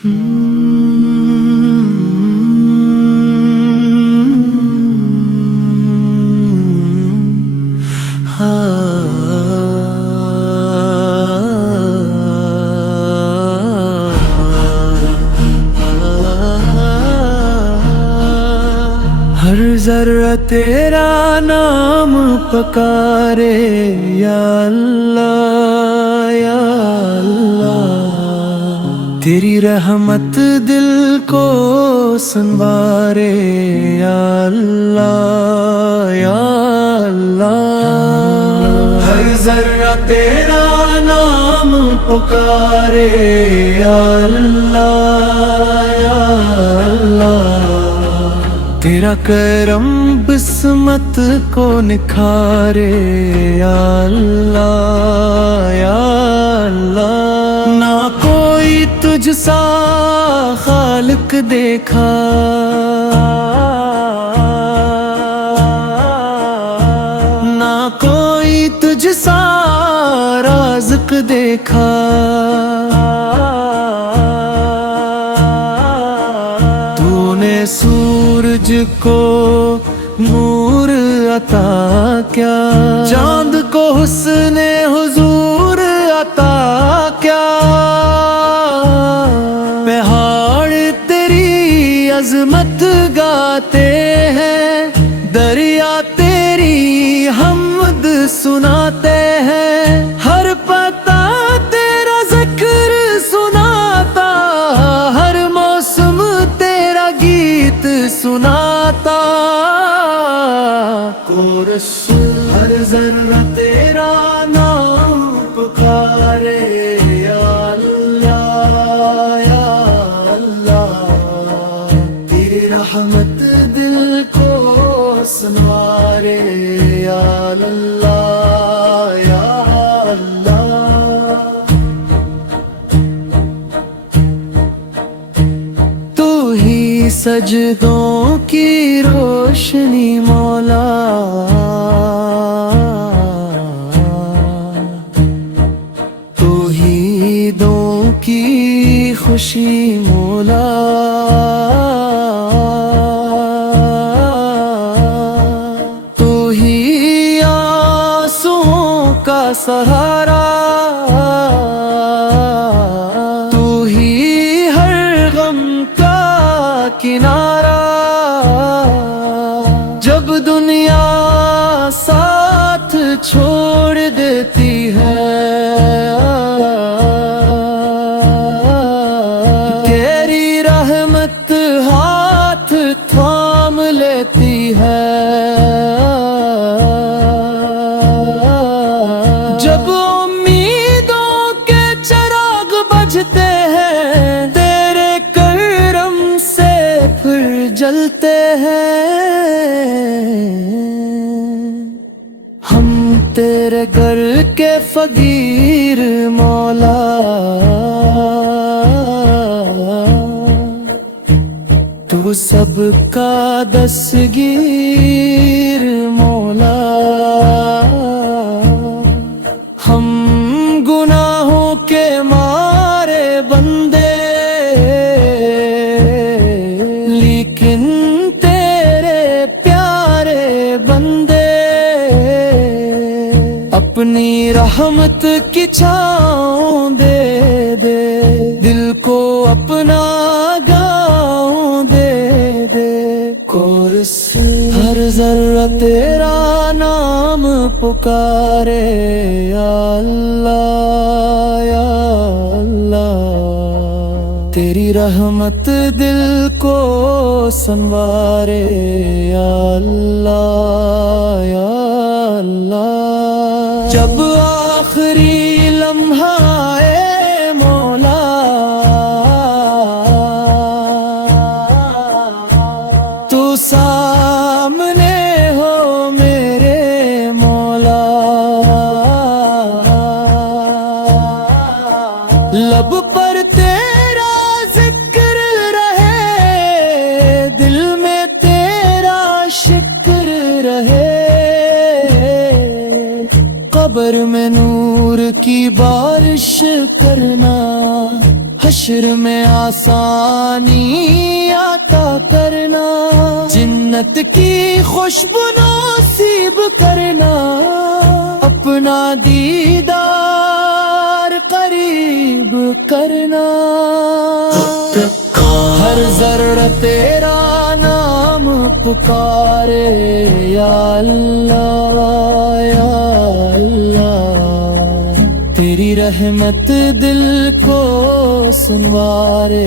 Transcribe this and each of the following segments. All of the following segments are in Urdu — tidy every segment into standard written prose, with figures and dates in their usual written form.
ہر ذرہ تیرا نام پکارے یا اللہ یا اللہ، تیری رحمت دل کو سنوارے یا اللہ یا اللہ، ہر ذرہ تیرا نام پکارے یا اللہ یا اللہ، تیرا کرم بسمت کو نکھارے یا اللہ یا اللہ، نہ کوئی تجھ سا خالق دیکھا، نہ کوئی تجھ سا رازق دیکھا، سورج کو نور عطا کیا، چاند کو حسن حضور عطا کیا، پہاڑ تیری عظمت گاتے ہیں، دریا تیری حمد سناتے ہیں، ہر پتا تیرا ذکر سناتا، ہر موسم تیرا گیت سناتا، کورس ہر ذرہ تیرا نام پکارے یا اللہ یا اللہ، تیری رحمت دل کو سنوارے یا اللہ یا اللہ، تو ہی سجدوں کی روشنی مولا، تو ہی عیدوں کی خوشی مولا، تو ہی آنسوؤں کا سہارا، تو ہی ہر غم کا کنارہ، جب دنیا ساتھ چھوڑ دیتی ہے، تیری رحمت ہاتھ تھام لیتی ہے، جب امیدوں کے چراغ بجھتے ہیں، تیرے کرم سے پھر جلتے ہیں، ہم تیرے گھر کے فقیر مولا، تو سب کا دستگیر مولا، ہم گناہوں کے مارے بندے، لیکن تیرے پیارے بندے، اپنی رحمت کی چھاؤں دے دے، دل کو اپنا گاؤں دے دے، کورس ہر ذرہ تیرا نام پکارے یا اللہ یا اللہ، تیری رحمت دل کو سنوارے یا اللہ یا اللہ، جب آخری لمحہ اے مولا، تو سامنے ہو میرے مولا، لب پر تیرا ذکر رہے، دل میں تیرا شکر رہے، قبر میں نور کی بارش کرنا، حشر حشر میں آسانی عطا کرنا، جنت کی خوشبو نصیب کرنا، اپنا دیدار قریب کرنا، ہر ذرہ تیرا نام پکارے یا اللہ یا اللہ، تیری رحمت دل کو سنوارے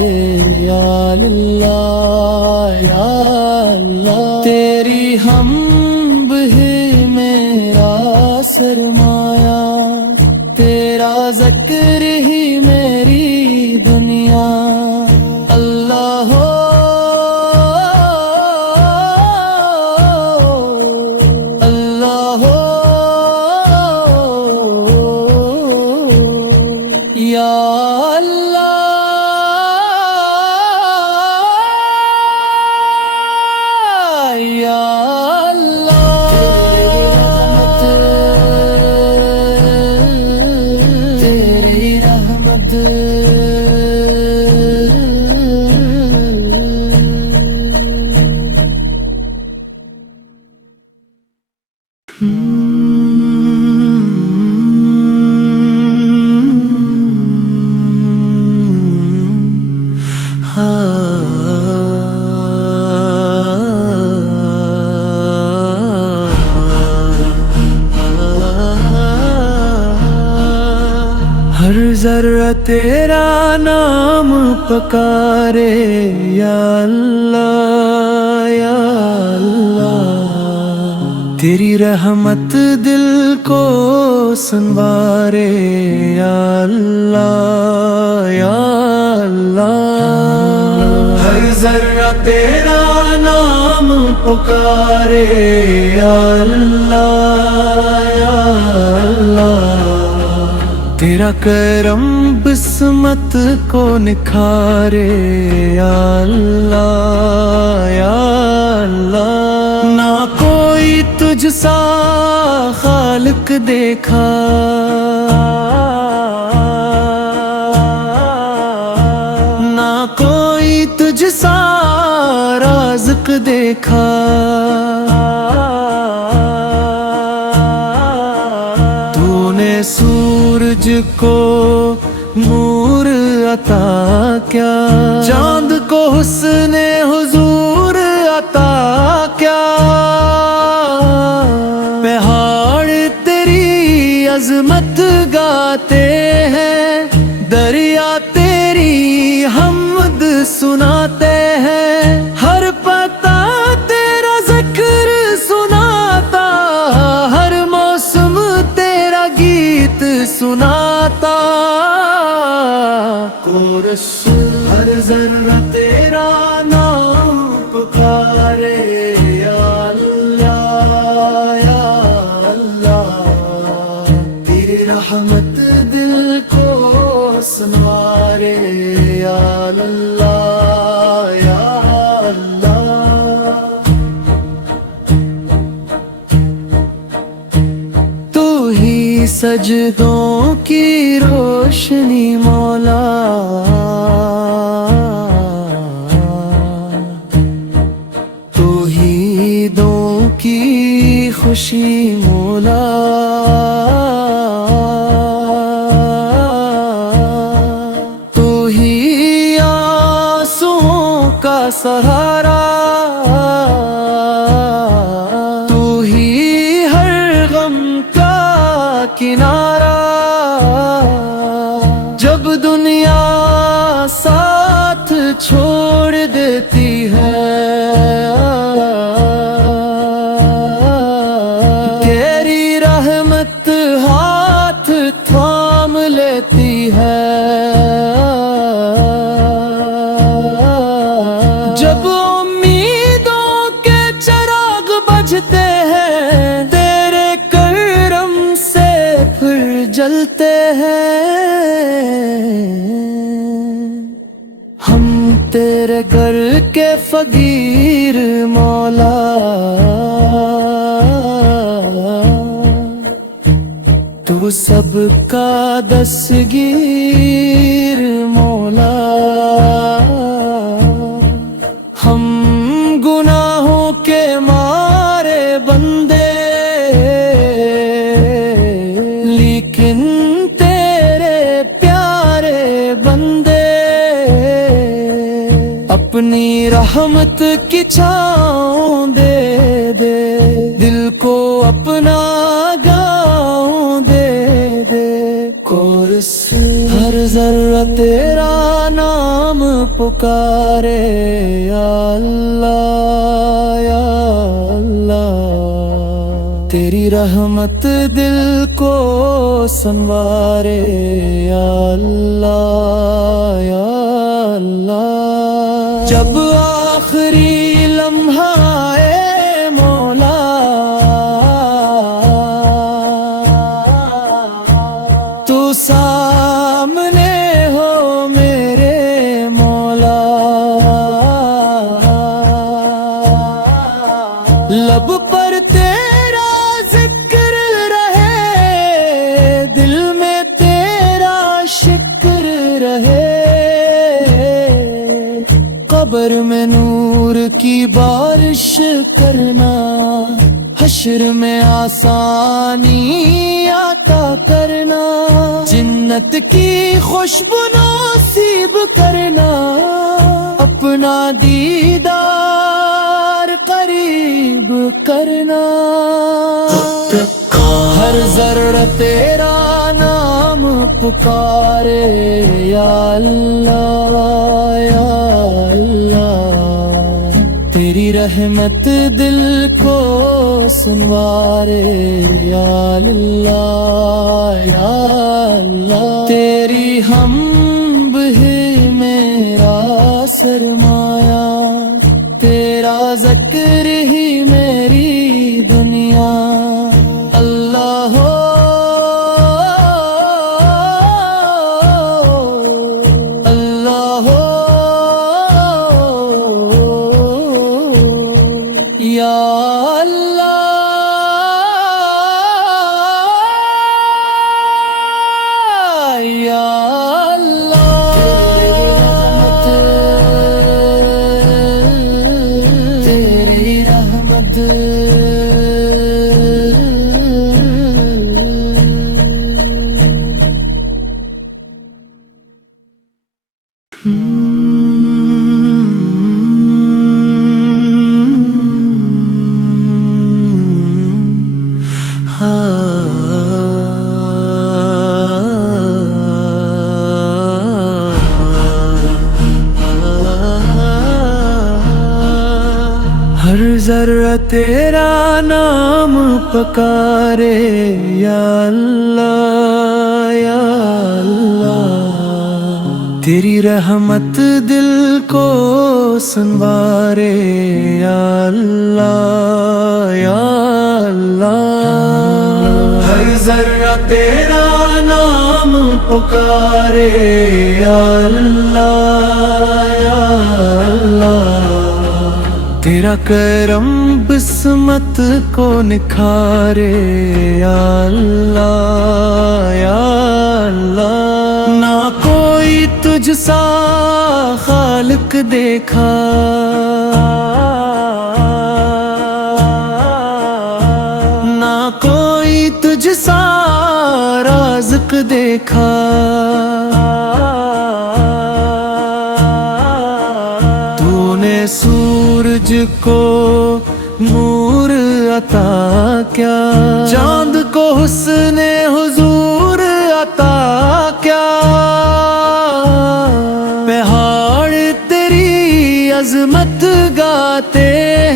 یا اللہ یا اللہ، تیری حمد ہے میرا سرمایہ، تیرا ذکر ہی میری دنیا، اللہ ہو اللہ ہو یا اللہ یا اللہ، تیری رحمت ہر ذرہ تیرا نام پکارے یا اللہ یا اللہ، تیری رحمت دل کو سنوارے یا اللہ یا اللہ، ہر ذرہ تیرا نام پکارے یا اللہ یا اللہ، تیرا کرم بسمت کو نکھارے یا اللہ یا اللہ، نہ کوئی تجھ سا خالق دیکھا، نہ کوئی تجھ سا رازق دیکھا، تو نے سورج کو نور عطا کیا، چاند کو حسن حضور عطا کیا، پہاڑ تیری عظمت گاتے ہیں، دریا تیری حمد سناتے ہیں، ہر پتا تیرا ذکر سناتا، ہر موسم تیرا گیت سناتا، کورس ہر ذرہ تیرا نام پکارے یا اللہ یا اللہ، تیری رحمت دل کو سنوارے یا اللہ یا اللہ، تو ہی سجدوں کی روشنی مولا، تو ہی دوں کی خوشی مولا، تو ہی آنسوؤں کا سہارا، تو ہی ہر غم کا کنارہ، جب دنیا ساتھ چھوڑ دیتی ہے، تیری رحمت ہاتھ تھام لیتی ہے، جب امیدوں کے چراغ بجھتے ہیں، تیرے کرم سے پھر جلتے ہیں، ہم تیرے گھر کے فقیر مولا، تو سب کا دستگیر مولا، اپنی رحمت کی چھاؤں دے دے، دل کو اپنا گاؤں دے دے، کورس ہر ذرہ تیرا نام پکارے، یا اللہ یا اللہ، تیری رحمت دل کو سنوارے، یا اللہ یا اللہ۔ جب آخری لمحہ اے مولا تو سامنے ہو میرے مولا، لب پر تیرا ذکر رہے، دل میں تیرا شکر رہے، قبر میں نور کی بارش کرنا، حشر میں آسانی عطا کرنا، جنت کی خوشبو نصیب کرنا، اپنا دیدار قریب کرنا، ہر ذرہ تیرا نام پکارے، یا اللہ یا اللہ، تیری رحمت دل کو سنوارے، یا اللہ یا اللہ، تیری حمد ہے میرا سرمایہ، تیرا ذکر ہی میری دنیا، اللہ ہو یا اللہ یا اللہ، تیری رحمت ہر ذرہ تیرا نام پکارے، یا اللہ یا اللہ، تیری رحمت دل کو سنوارے، یا اللہ یا اللہ، ہر ذرہ تیرا نام پکارے، یا اللہ یا اللہ، تیرا کرم بسمت کو نکھارے، یا اللہ یا اللہ، نہ کوئی تجھ سا خالق دیکھا، نہ کوئی تجھ سا رازق دیکھا، تو نے سورج کو نور عطا کیا، چاند کو حسن حضور عطا کیا، پہاڑ تیری عظمت گاتے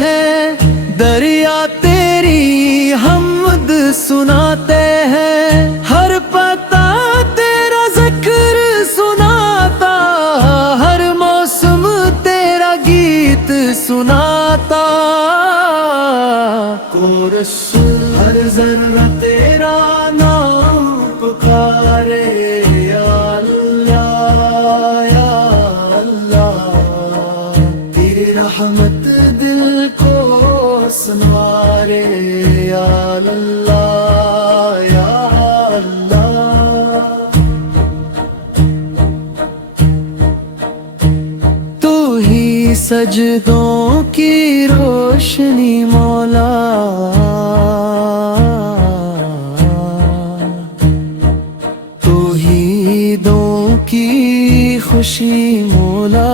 ہیں، دریا تیری حمد سناتے ہیں، ہر پتا تیرا ذکر سناتا، ہر موسم تیرا گیت سناتا، کورس ہر ذرہ تیرا نام پکارے، یا اللہ یا اللہ، تیری رحمت دل کو سنوارے، یا اللہ یا اللہ، تو ہی سجدوں کی روشنی مولا، تو ہی دوں کی خوشی مولا،